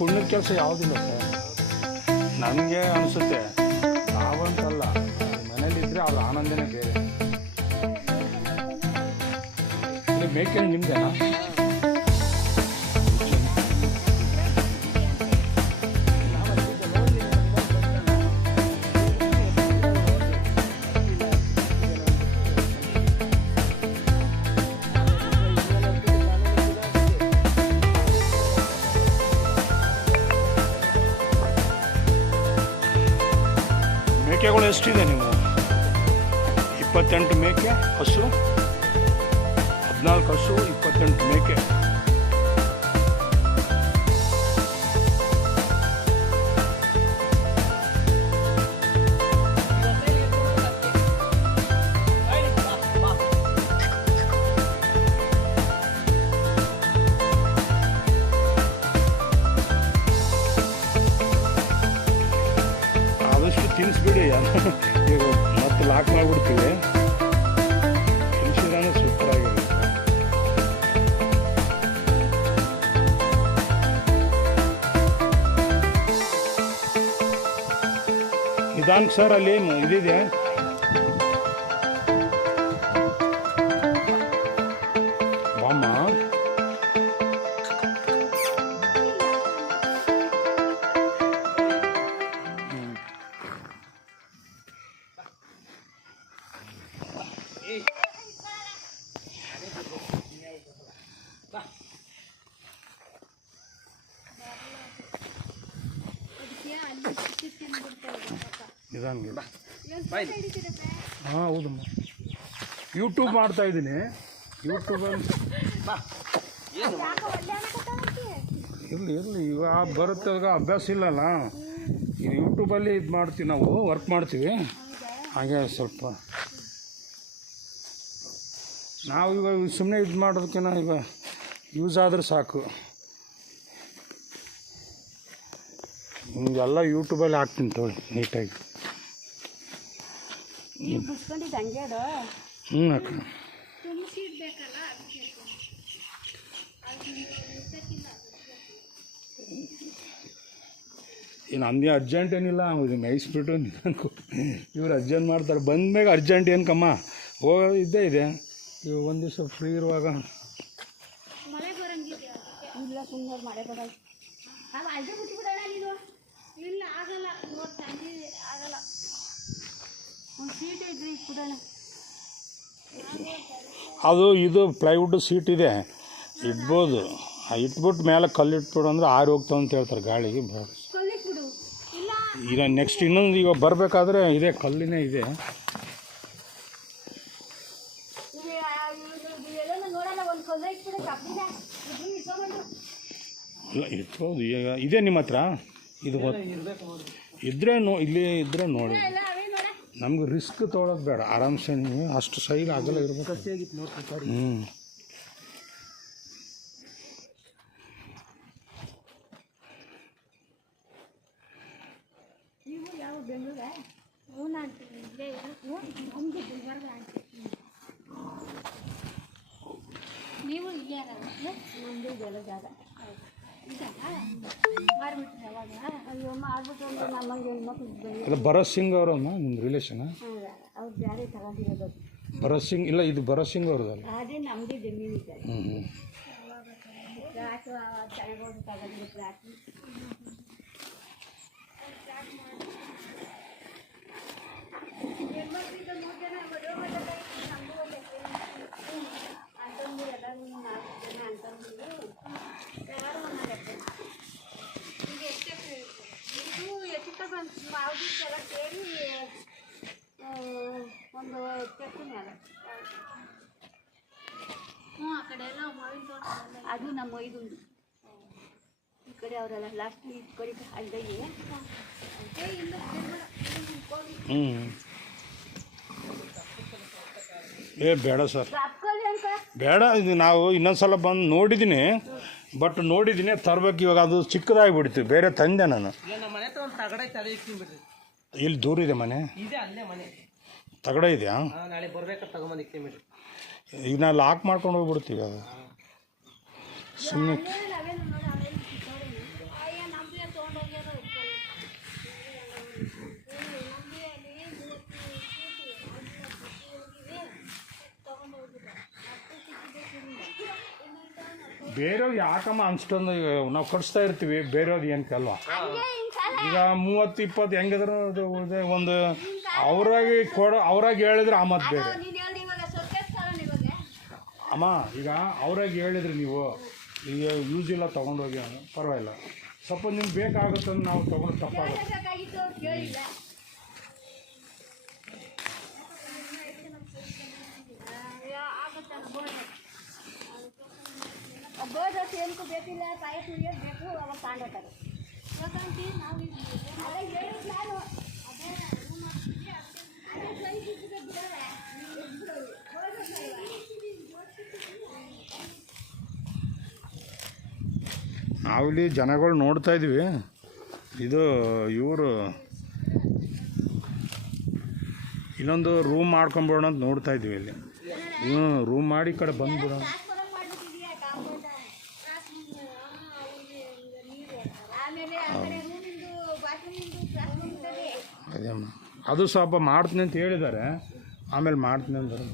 ಪುಣ್ಯದ ಕೆಲಸ ಯಾವುದಿಲ್ಲ ಸರ್. ನನಗೆ ಅನಿಸುತ್ತೆ ನಾವಂತಲ್ಲ, ಮನೇಲಿದ್ದರೆ ಅವ್ರ ಆನಂದನೇ ಬೇರೆ. ಮೇಕೆ ನಿಮ್ಮದೇನಾ? ಮೇಕೆಗಳು ಎಷ್ಟಿದೆ ನೀವು? 28 ಮೇಕೆ, ಹಸು 14 ಹಸು, 28 ಮೇಕೆ. ಆದಷ್ಟು ತಿನ್ನಿಸ್ಬಿಡಿ. ಈಗ ಮತ್ತೆ ಲಾಕ್ ಮಾಡಿಬಿಡ್ತೀವಿ. ತಿನ್ಸಿದಾನೆ ಸೂಪರ್ ಆಗಿರುತ್ತೆ. ನಿಧಾನಕ್ಕೆ ಸರ್, ಅಲ್ಲಿ ಇದಿದೆ. ಬಾಮ್ಮ ನಿಧಾನ. ಹಾಂ ಹೌದಮ್ಮ, ಯೂಟ್ಯೂಬ್ ಮಾಡ್ತಾ ಇದ್ದೀನಿ. ಯೂಟ್ಯೂಬಲ್ಲಿ ಇರಲಿ ಇವಾಗ ಬರುತ್ತೆ, ಅಭ್ಯಾಸ ಇಲ್ಲಲ್ಲ. ಇದು ಯೂಟ್ಯೂಬಲ್ಲಿ ಇದು ಮಾಡ್ತೀವಿ, ನಾವು ವರ್ಕ್ ಮಾಡ್ತೀವಿ. ಹಾಗೆ ಸ್ವಲ್ಪ ನಾವು ಇವಾಗ ಸುಮ್ಮನೆ ಇದು ಮಾಡೋದಕ್ಕಿಂತ ಈಗ ಯೂಸ್ ಆದರೆ ಸಾಕು. ನಿಮಗೆಲ್ಲ ಯೂಟ್ಯೂಬಲ್ಲಿ ಹಾಕ್ತೀನಿ ತೊಗೊಳ್ಳಿ ನೀಟಾಗಿ. ಅಕ್ಕ ಏನು ನಮಗೆ ಅರ್ಜೆಂಟ್ ಏನಿಲ್ಲ, ಇದು ಮೇಯಿಸ್ಬಿಟ್ಟು ನಿಧಾನಕ್ಕೂ ಇವ್ರು ಅರ್ಜೆಂಟ್ ಮಾಡ್ತಾರೆ. ಬಂದ್ಮೇಗ ಅರ್ಜೆಂಟ್ ಏನು ಕಮ್ಮ, ಹೋಗೋದು ಇದ್ದೇ ಇದೆ. ಇವಾಗ ಒಂದು ದಿವಸ ಫ್ರೀ ಇರುವಾಗ ಅದು ಇದು ಪ್ಲೈವುಡ್ ಸೀಟ್ ಇದೆ, ಇಡ್ಬೋದು. ಇಟ್ಬಿಟ್ಟು ಮೇಲೆ ಕಲ್ಲು ಇಟ್ಬಿಡು ಅಂದರೆ ಆರಿ ಹೋಗ್ತಾವೆ ಅಂತ ಹೇಳ್ತಾರೆ ಗಾಳಿಗೆ. ಈಗ ನೆಕ್ಸ್ಟ್ ಇನ್ನೊಂದು ಈಗ ಬರಬೇಕಾದ್ರೆ ಇದೆ, ಕಲ್ಲಿನೇ ಇದೆ. ಇಲ್ಲ ಇಟ್ಬೋದು. ಈಗ ಇದೆ ನಿಮ್ಮ ಹತ್ರ? ಇದು ಇದ್ದರೆ ಇಲ್ಲಿ ಇದ್ದರೆ ನೋಡಿ. ನಮ್ಗೆ ರಿಸ್ಕ್ ತೊಗೊಳೋದು ಬೇಡ, ಆರಾಮ್ಸೆ ನೀವು ಅಷ್ಟು ಸೈಲ್ ಆಗಲ್ಲ ಇರ್ಬೇಕು. ಅದು ಭರತ್ ಸಿಂಗ್ ಅವರಮ್ಮ ನಿಮ್ಮ ರಿಲೇಷನ್? ಭರತ್ ಸಿಂಗ್ ಇಲ್ಲ, ಇದು ಭರತ್ ಸಿಂಗ್ ಅವ್ರದ್ದಲ್ಲ. ಅದು ನಮ್ಮ ಇದು ಈ ಕಡೆ ಅವರೆಲ್ಲ ಲಾಸ್ಟ್ ಈ ಕಡೆ ಅಲ್ದಾಗೆ ಬೇಡ ಸರ್, ಬೇಡ. ಇದು ನಾವು ಇನ್ನೊಂದ್ಸಲ ಬಂದು ನೋಡಿದ್ದೀನಿ, ಬಟ್ ನೋಡಿದ್ದೀನಿ ತರಬೇಕು. ಇವಾಗ ಅದು ಚಿಕ್ಕದಾಗಿಬಿಡ್ತೀವಿ, ಬೇರೆ ತಂದೆ ನಾನು. ಇಲ್ಲಿ ದೂರ ಇದೆ ಮನೆ, ತಗಡ ಇದೆಯಾ? ಈಗ ನಾವು ಲಾಕ್ ಮಾಡ್ಕೊಂಡು ಹೋಗ್ಬಿಡ್ತೀವಿ. ಅದು ಸುಮ್ಮನೆ ಬೇರೆಯವ್ರು ಯಾಕಮ್ಮ ಅನ್ಸ್ಟೊಂದು ನಾವು ಕಟ್ಸ್ತಾ ಇರ್ತೀವಿ, ಬೇರೆಯವ್ರು ಏನಕ್ಕೆ ಅಲ್ವಾ? ಈಗ 30-20 ಹೆಂಗಿದ್ರು ಅದು ಒಂದು ಅವ್ರಾಗಿ ಹೇಳಿದ್ರೆ ಆ ಮಾತು ಬೇರೆ ಅಮ್ಮ. ಈಗ ಅವ್ರಾಗಿ ಹೇಳಿದ್ರಿ ನೀವು ಈಗ ಯೂಸ್ ಇಲ್ಲ ತೊಗೊಂಡೋಗಿ ಪರವಾಗಿಲ್ಲ. ಸ್ವಲ್ಪ ನಿಮ್ಗೆ ಬೇಕಾಗುತ್ತೆ ಅಂತ ನಾವು ತೊಗೊಂಡು ತಪ್ಪಾಗುತ್ತೆ. ಏನಕ್ಕೂ ಬೇಕಿಲ್ಲ, ಕಾಯಿ ತುಳಿಯೋದು ಬೇಕು, ಅವಾಗ ತಗೊಂಡೋಗ್ತಾರೆ. ನಾವಿಲ್ಲಿ ಜನಗಳು ನೋಡ್ತಾ ಇದ್ವಿ. ಇದು ಇವರು ಇಲ್ಲೊಂದು ರೂಮ್ ಮಾಡ್ಕೊಂಬಿಡೋಣ ಅಂತ ನೋಡ್ತಾ ಇದ್ವಿ ಇಲ್ಲಿ. ರೂಮ್ ಮಾಡಿ ಈ ಕಡೆ ಬಂದ್ಬಿಡೋಣ. ಅದೇ ಅದು ಸ್ವಲ್ಪ ಮಾಡ್ತೀನಿ ಅಂತ ಹೇಳಿದ್ದಾರೆ, ಆಮೇಲೆ ಮಾಡ್ತೀನಿ ಅಂದ್ರೆ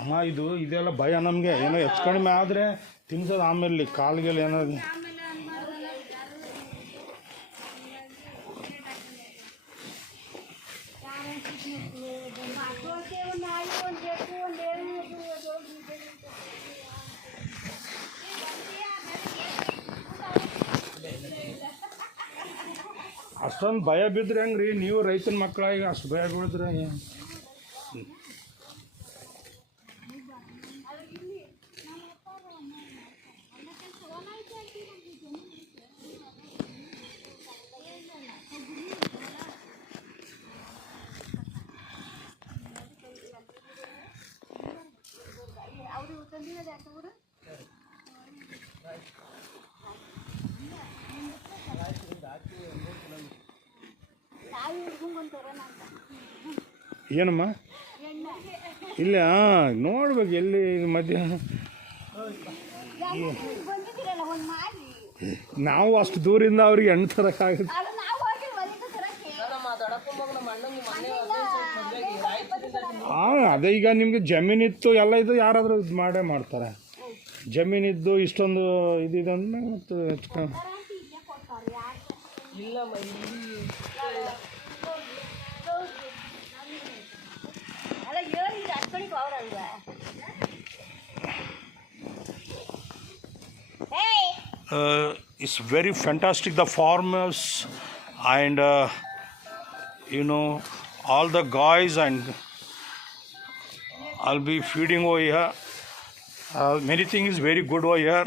ಅಮ್ಮ ಇದೆಲ್ಲ ಭಯ ನಮಗೆ. ಏನೋ ಹೆಚ್ಚು ಕಡಿಮೆ ಆದರೆ ತಿನ್ಸೋದು, ಆಮೇಲೆ ಕಾಲ್ಗೆಲ್ಲ ಏನಾದ್ರು ಅಷ್ಟೊಂದು ಭಯ ಬಿದ್ದರೆ ಹೆಂಗ್ರಿ? ನೀವು ರೈತನ ಮಕ್ಕಳಾಗಿ ಅಷ್ಟು ಭಯ ಬೀಳಿದ್ರೆ ಏನಮ್ಮ ಇಲ್ಲ ನೋಡ್ಬೇಕು ಎಲ್ಲಿ ಮಧ್ಯ. ನಾವು ಅಷ್ಟು ದೂರಿಂದ ಅವ್ರಿಗೆ ಎಣ್ಣೆ ತರಕ್ಕಾಗುತ್ತೆ. ಅದೇ ಈಗ ನಿಮಗೆ ಜಮೀನಿತ್ತು ಎಲ್ಲ ಇದು ಯಾರಾದರೂ ಇದು ಮಾಡೇ ಮಾಡ್ತಾರೆ. ಜಮೀನಿದ್ದು ಇಷ್ಟೊಂದು ಇದಿದೆ ಅಂದ್ರೆ ಮತ್ತು ಹೆಚ್ಕೊಂಡು it's very fantastic, the farmers and all the guys, and I'll be feeding over here. Many things is very good over here.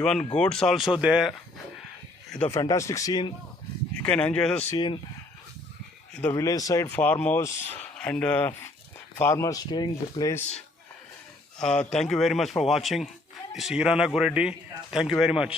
Even goats also there. It's a fantastic scene. You can enjoy the scene. The village side farmers and farmers staying the place. Thank you very much for watching. This is Hirana Gureddy. Thank you very much.